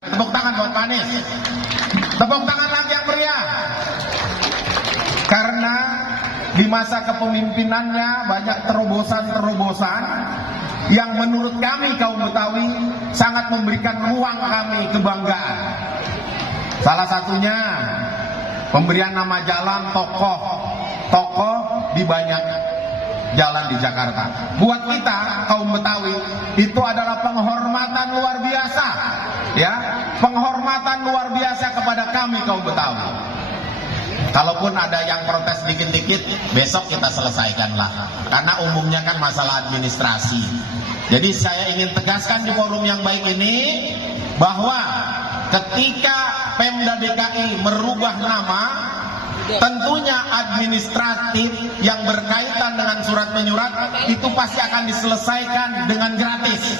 Tepuk tangan buat Pak Anies. Tepuk tangan lagi yang meriah. Karena di masa kepemimpinannya banyak terobosan-terobosan yang menurut kami kaum Betawi sangat memberikan ruang kami kebanggaan. Salah satunya pemberian nama jalan tokoh di banyak jalan di Jakarta. Buat kita kaum Betawi itu adalah penghormatan luar biasa, ya, penghormatan luar biasa kepada kami kaum Betawi. Kalaupun ada yang protes dikit-dikit, besok kita selesaikanlah. Karena umumnya kan masalah administrasi. Jadi saya ingin tegaskan di forum yang baik ini bahwa ketika Pemda DKI merubah nama, tentunya administratif yang berkaitan dengan surat menyurat itu pasti akan diselesaikan dengan gratis.